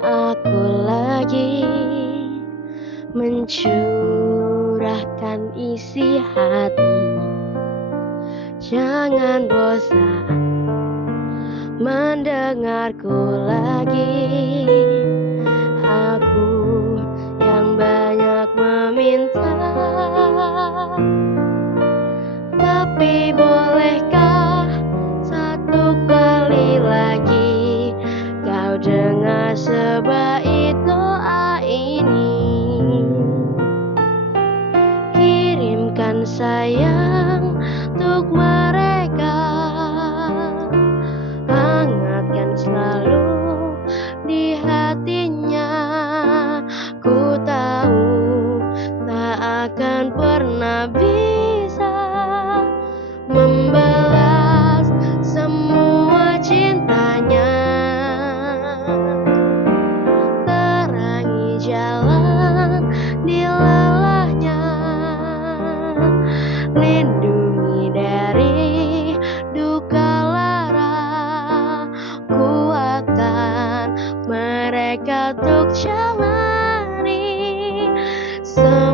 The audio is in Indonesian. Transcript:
aku lagi mencurahkan isi hati. Jangan bosan mendengarku lagi. Aku yang banyak meminta, tapi bolehkah satu kali lagi kau dengar sebaik doa ini? Kirimkan sayang untuk mereka, hangatkan selalu di hatinya. Ku tahu tak akan pernah bisa membalas semua cintanya. Terangi jalan di lelahnya, lindungi dari duka lara. Kuatkan mereka untuk jalani semua